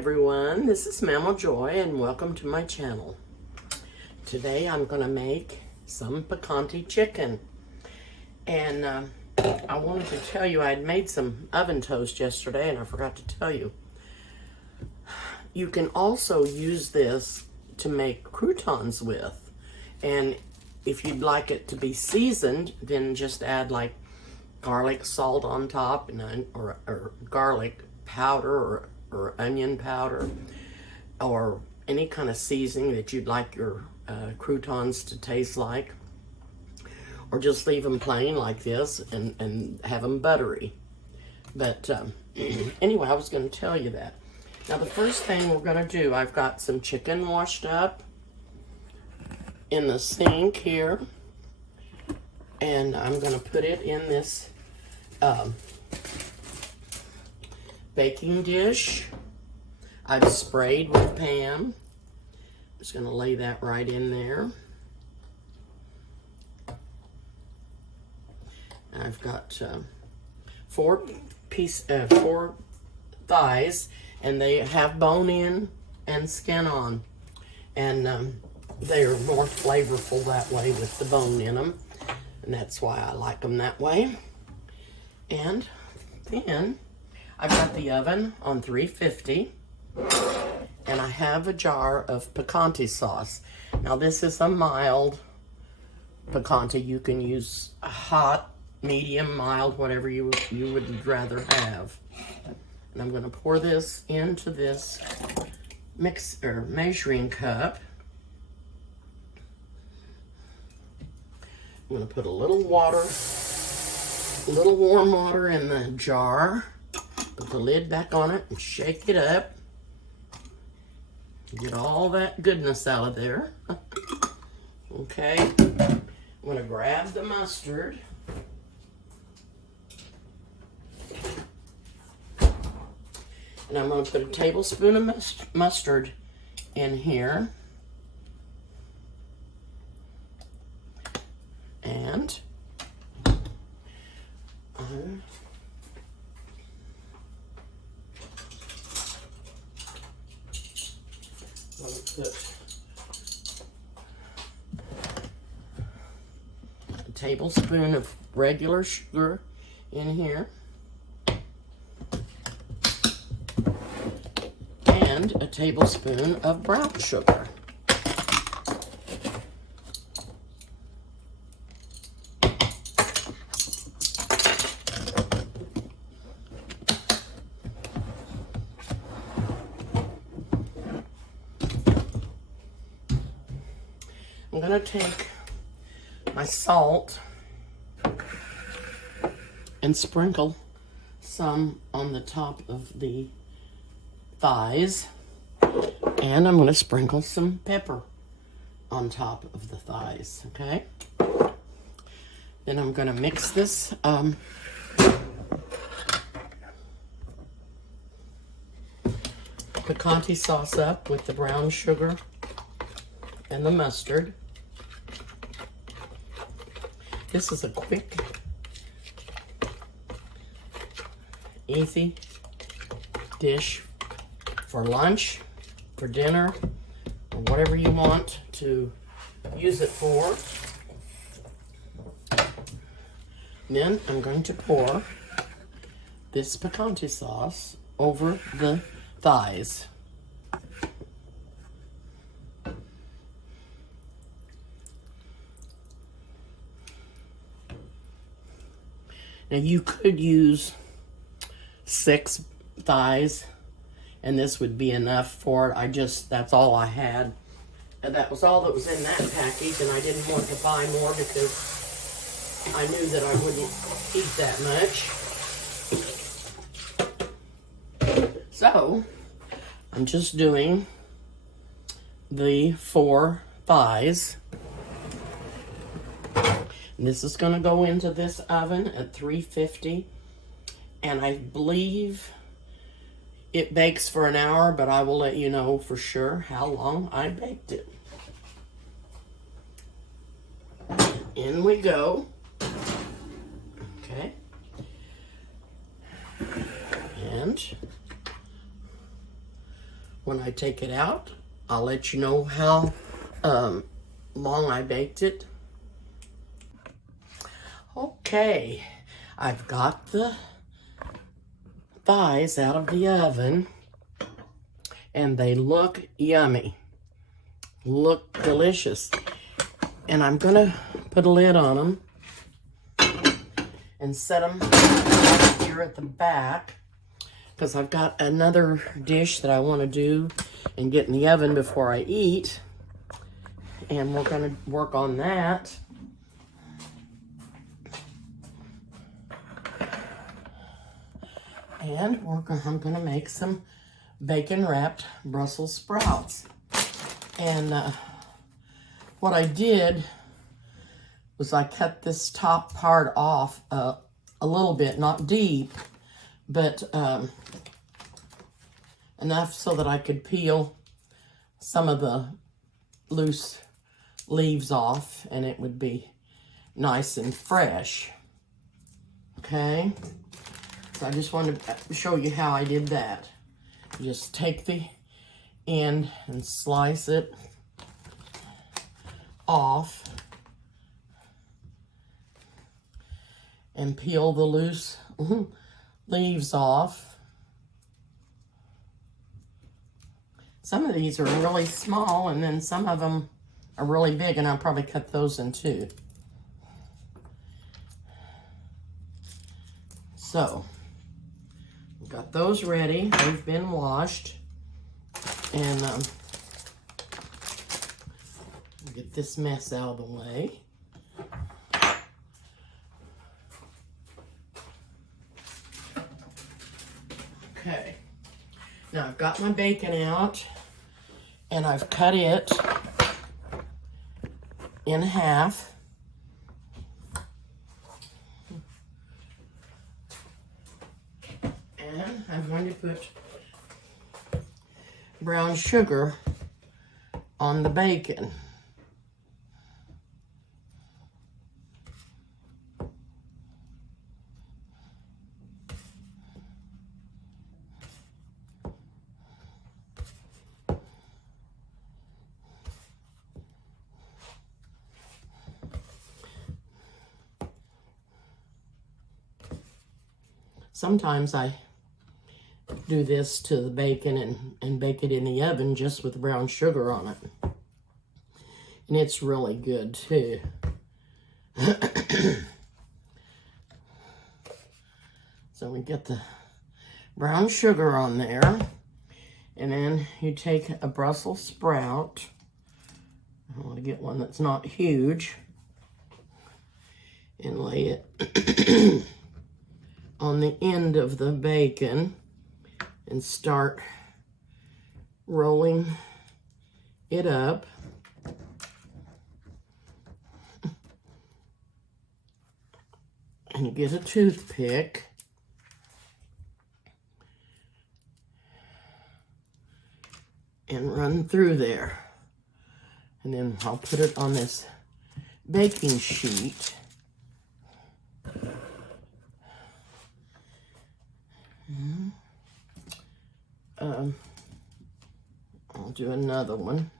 everyone, this is Mamaw Joy and welcome to my channel. Today I'm going to make some picante chicken. And I wanted to tell you I'd made some oven toast yesterday and I forgot to tell you. You can also use this to make croutons with. And if you'd like it to be seasoned, then just add like garlic salt on top and or garlic powder or onion powder or any kind of seasoning that you'd like your croutons to taste like, or just leave them plain like this and have them buttery. But anyway, I was going to tell you that. Now the first thing we're going to do, I've got some chicken washed up in the sink here, and I'm going to put it in this baking dish. I've sprayed with Pam. Just going to lay that right in there. I've got four thighs, and they have bone in and skin on, and they are more flavorful that way with the bone in them, and that's why I like them that way. And then I've got the oven on 350, and I have a jar of picante sauce. Now this is a mild picante. You can use a hot, medium, mild, whatever you would rather have. And I'm going to pour this into this measuring cup. I'm going to put a little water, a little warm water in the jar. Put the lid back on it and shake it up. Get all that goodness out of there. Okay. I'm going to grab the mustard. And I'm going to put a tablespoon of mustard in here. And I'm going to put a tablespoon of regular sugar in here. And a tablespoon of brown sugar. I'm going to take my salt and sprinkle some on the top of the thighs, and I'm going to sprinkle some pepper on top of the thighs, okay? Then I'm going to mix this picante sauce up with the brown sugar and the mustard. This is a quick, easy dish for lunch, for dinner, or whatever you want to use it for. Then I'm going to pour this picante sauce over the thighs. Now you could use 6 thighs, and this would be enough for it. That's all I had. And that was all that was in that package, and I didn't want to buy more because I knew that I wouldn't eat that much. So, I'm just doing the 4 thighs. And this is going to go into this oven at 350, and I believe it bakes for an hour, but I will let you know for sure how long I baked it. In we go. Okay. And when I take it out, I'll let you know how long I baked it. Okay, I've got the thighs out of the oven, and they look yummy, look delicious. And I'm gonna put a lid on them and set them here at the back, because I've got another dish that I want to do and get in the oven before I eat, and we're gonna work on that. And I'm gonna make some bacon wrapped Brussels sprouts. And what I did was I cut this top part off a little bit, not deep, but enough so that I could peel some of the loose leaves off and it would be nice and fresh. Okay, so I just wanted to show you how I did that. You just take the end and slice it off and peel the loose leaves off. Some of these are really small, and then some of them are really big, and I'll probably cut those in two. So, we've got those ready. They've been washed. And get this mess out of the way. Okay. Now I've got my bacon out, and I've cut it in half. And I'm going to put brown sugar on the bacon. Sometimes I do this to the bacon and bake it in the oven just with brown sugar on it. And it's really good too. So we get the brown sugar on there, and then you take a Brussels sprout. I want to get one that's not huge, and lay it on the end of the bacon and start rolling it up. And you get a toothpick and run through there. And then I'll put it on this baking sheet. I'll do another one.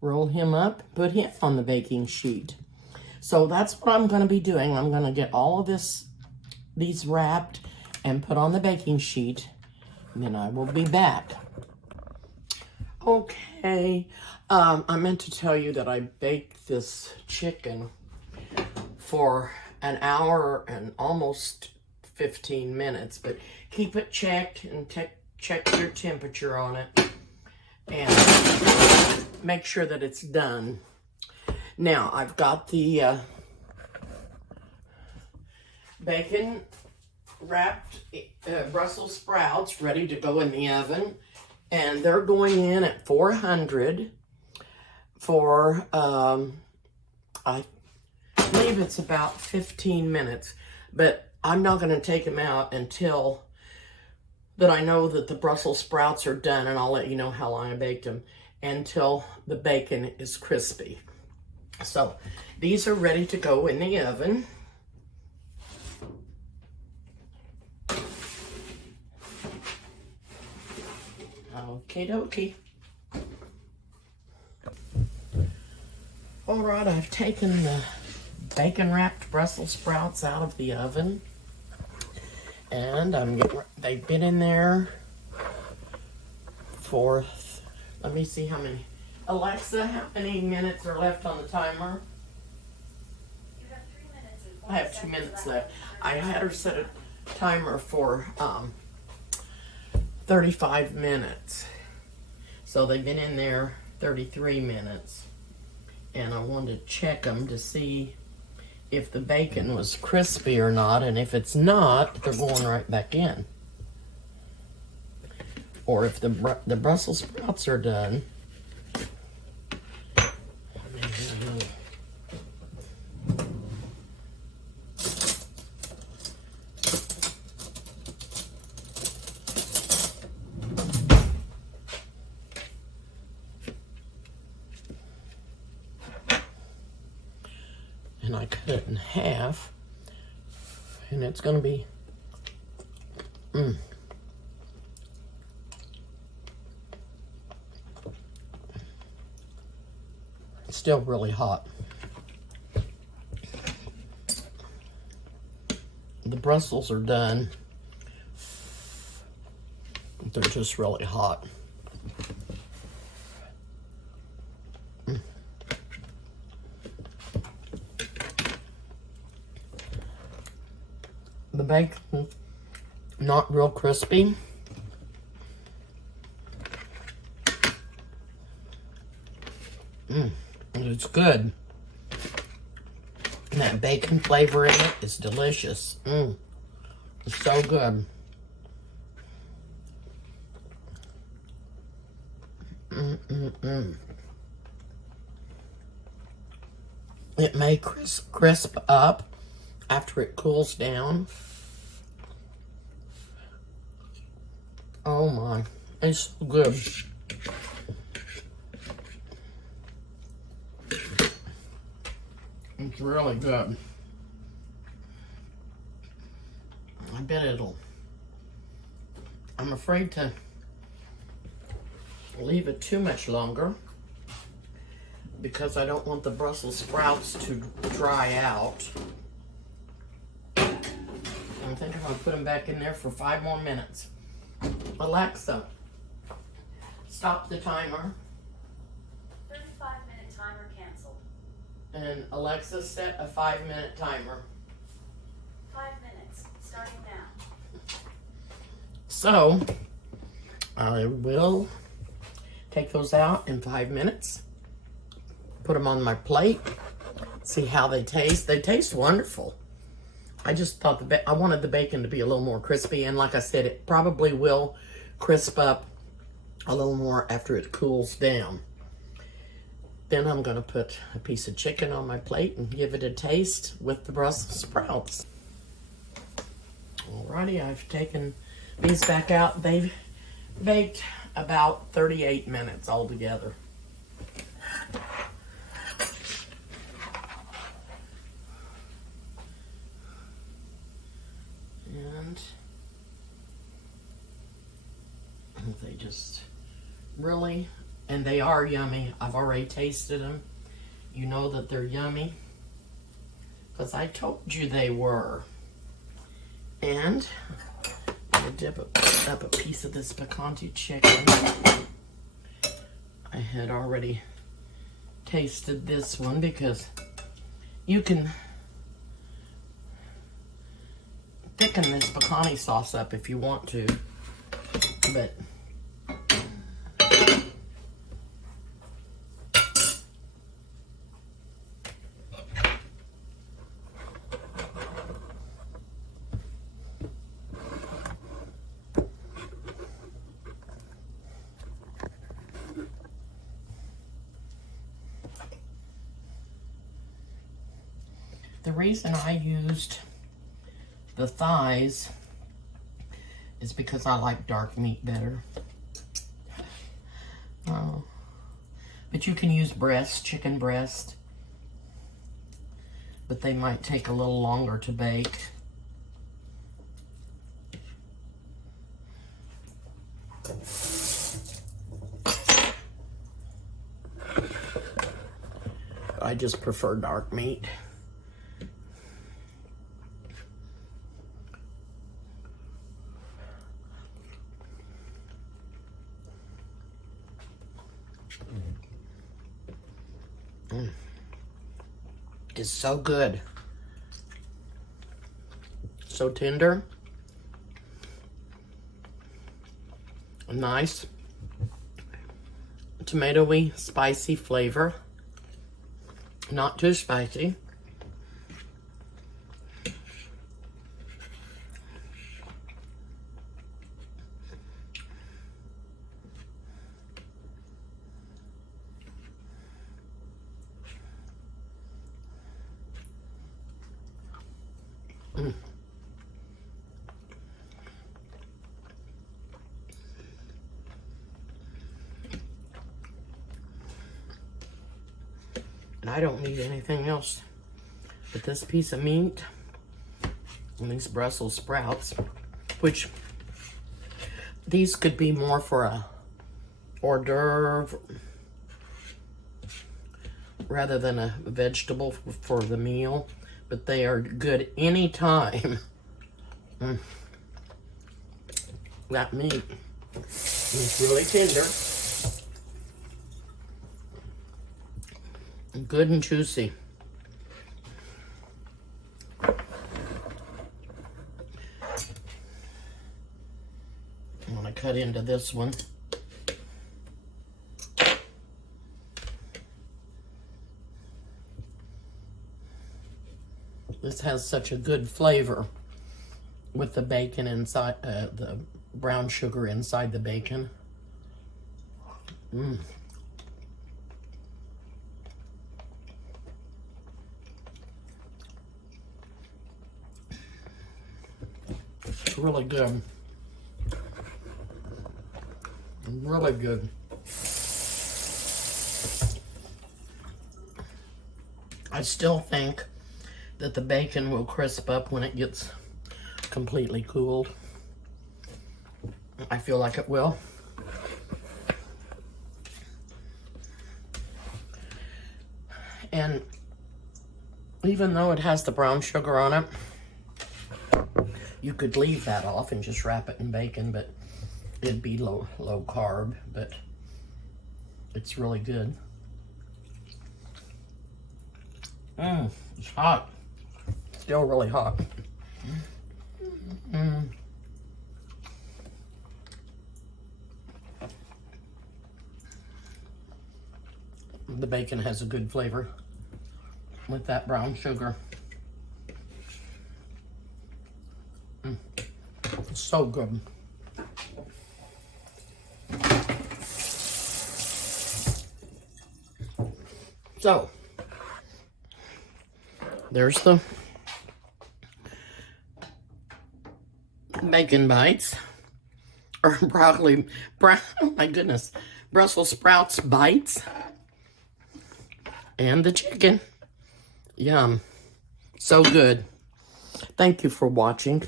Roll him up, put him on the baking sheet. So that's what I'm going to be doing. I'm going to get all of these wrapped and put on the baking sheet, and then I will be back. Okay, I meant to tell you that I baked this chicken for an hour and almost 15 minutes, but keep it checked and check your temperature on it, and make sure that it's done. Now, I've got the bacon wrapped Brussels sprouts ready to go in the oven, and they're going in at 400 for, I believe it's about 15 minutes, but I'm not going to take them out until that I know that the Brussels sprouts are done, and I'll let you know how long I baked them, until the bacon is crispy. So these are ready to go in the oven. Okie dokie. All right, I've taken the bacon wrapped Brussels sprouts out of the oven, and they've been in there for, let me see how many. Alexa, how many minutes are left on the timer? You have 3 minutes and 40 I have 2 minutes left. I had her set a timer for 35 minutes. So they've been in there 33 minutes. And I wanted to check them to see if the bacon was crispy or not. And if it's not, they're going right back in. Or if the Brussels sprouts are done. And I cut it in half, and it's going to be, it's still really hot. The Brussels are done. They're just really hot. The bacon, not real crispy. It's good. And that bacon flavor in it is delicious. It's so good. It may crisp up after it cools down. Oh my, it's so good. It's really good. I bet I'm afraid to leave it too much longer because I don't want the Brussels sprouts to dry out. I think I'm gonna put them back in there for 5 more minutes. Alexa, stop the timer. 35-minute timer canceled. And Alexa, set a 5-minute timer. 5 minutes, starting now. So, I will take those out in 5 minutes. Put them on my plate. See how they taste. They taste wonderful. I just thought I wanted the bacon to be a little more crispy, and like I said, it probably will crisp up a little more after it cools down. Then I'm going to put a piece of chicken on my plate and give it a taste with the Brussels sprouts. Alrighty, I've taken these back out. They've baked about 38 minutes altogether. And they just really, and they are yummy. I've already tasted them. You know that they're yummy because I told you they were. And I'm gonna dip up a piece of this Picante chicken. I had already tasted this one because you can thicken this Picante sauce up if you want to, but The reason I used the thighs is because I like dark meat better. Oh. But you can use breast, chicken breast. But they might take a little longer to bake. I just prefer dark meat. It's so good. So tender. Nice tomatoey, spicy flavor. Not too spicy. And I don't need anything else but this piece of meat and these Brussels sprouts, which these could be more for a hors d'oeuvre rather than a vegetable for the meal, but they are good anytime. That meat is really tender. Good and juicy. I want to cut into this one. This has such a good flavor with the bacon inside, the brown sugar inside the bacon. It's really good. Really good. I still think that the bacon will crisp up when it gets completely cooled. I feel like it will. And even though it has the brown sugar on it, you could leave that off and just wrap it in bacon, but it'd be low carb, but it's really good. It's hot. Still really hot. The bacon has a good flavor with that brown sugar. So good. So, there's the bacon bites, or oh my goodness, Brussels sprouts bites, and the chicken. Yum. So good. Thank you for watching.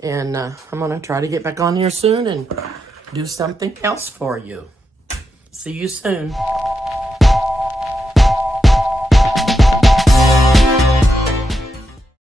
And I'm going to try to get back on here soon and do something else for you. See you soon.